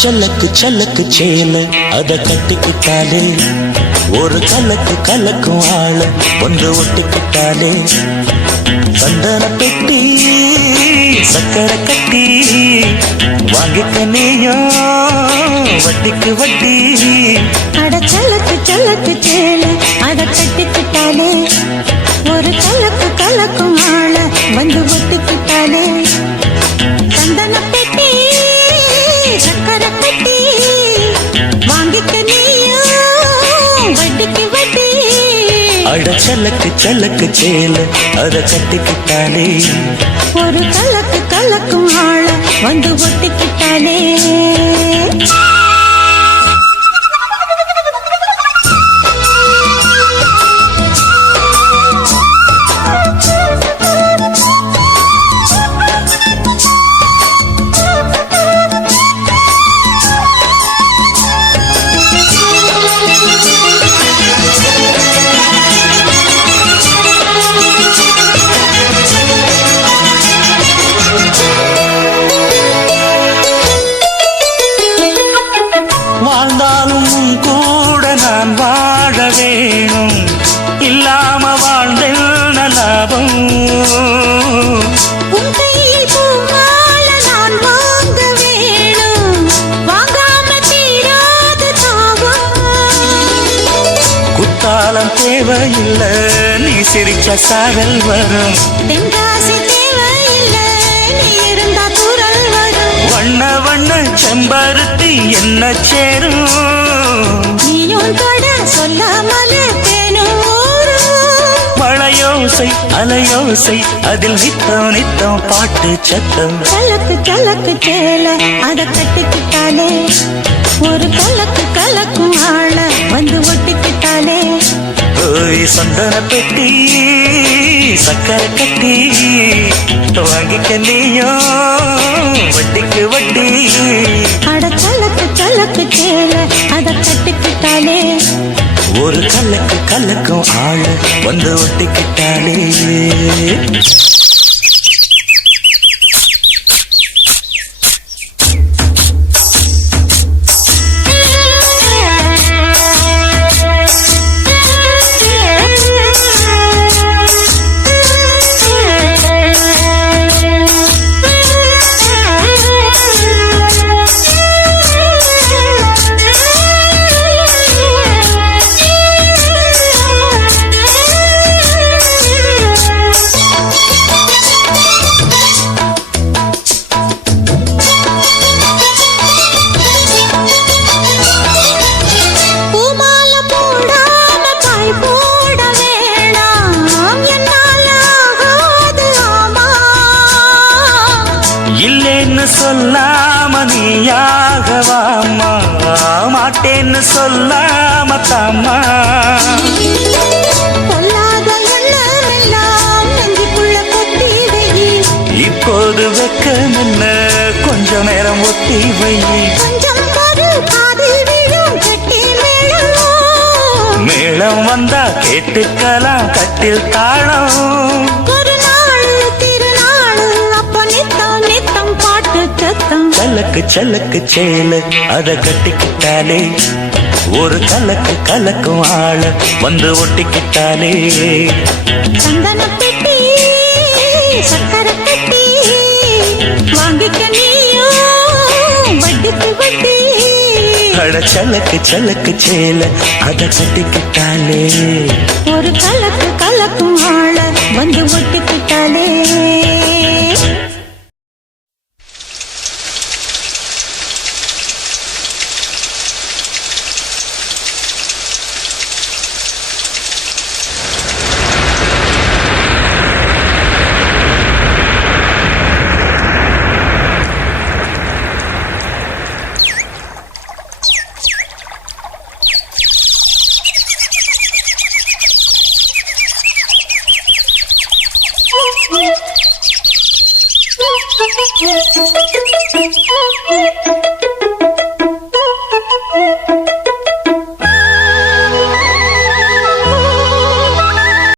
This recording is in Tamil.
சலக்கு சலக்கு சேல அத கட்டிக்கிட்டாலே ஒரு கலக்கு கலக்கும் ஆள ஒன்று ஒட்டிக்கிட்டாலே சந்தன பெட்டி சக்கரை கட்டி வாங்கிக்க நீயும் வட்டிக்கு வட்டி. அட சலக்கு சலக்கு சேல அத கட்டிக்கிட்டாலே ஒரு கலக்கு கலக்கும் ஆள வந்து ஒட்டிக்கிட்டாலே சந்தன பெட்டி சக்கரை கட்டி வாங்கிக்க நீயும் வட்டிக்கு வட்டி. அட சலக்கு சலக்கு சேல அத கட்டிக்கிட்டாலே ஒரு கலக்கு கலக்கும் ஆள வந்து ஒட்டிக்கிட்டாலே. வாழ்ந்தாலும் கூட நான் வாழ வேணும், இல்லாம வாழ்ந்தென்ன லாபம். உன் கையில் பூமால நான் வாங்க வேணும், வாங்காம தீராத தாகம். குத்தாலம் தேவையில்லை, நீ சிரிச்ச சாரல் வரும். தென்காசி தேவையில்லை, நீ இருந்தா குரல் வரும். வண்ண வண்ண செம்பருத்தி என்ன சேரும், நீயும் தொட சொல்லாமலே தேனும் ஊரும். மழையோசை அலையோசை அதில் நித்தம் நித்தம் பாட்டு சத்தம். கலக்கு கலக்கு சேல அத கட்டிக்கிட்டாலே ஒரு கலக்கு கலக்கும் ஆள வந்து ஒட்டிக்கிட்டாலே. ஓய் சந்தன பெட்டி சக்கரை கட்டி வாங்கிக்க நீயும் வட்டிக்கு வட்டி. அட கலக்கு கலக்கு சேல அத கட்டிக்கிட்டாலே ஒரு கலக்கு கலக்கும் ஆள வந்து ஒட்டிக்கிட்டாலே. சொல்லாம நீயாகவாமா, மாட்டேன்னு சொல்லாம தாமா. பொல்லாத எண்ணமெல்லாம் நெஞ்சுக்குள்ள கொத்தி வை, இப்போது வெக்கம் என்ன கொஞ்ச நேரம் ஒத்தி வை. கொஞ்சம் ஒரு காதில் விழும் கட்டி மேளம், மேளம் வந்தா கேட்டுக்கலாம் கட்டில் தாளம். சலக்கு சலக்கு சேல அத கட்டிக்கிட்டாலே ஒரு கலக்கு கலக்கும் ஆள வந்து ஒட்டிக்கிட்டாலே. சந்தன பெட்டி சக்கரை கட்டி வாங்கிக்க நீயும் வட்டிக்கு வட்டி. அட சலக்கு சலக்கு சேல அத கட்டிக்கிட்டாலே ஒரு கலக்கு கலக்கும் ஆள வந்து ஒட்டிக்கிட்டாலே. Thank you.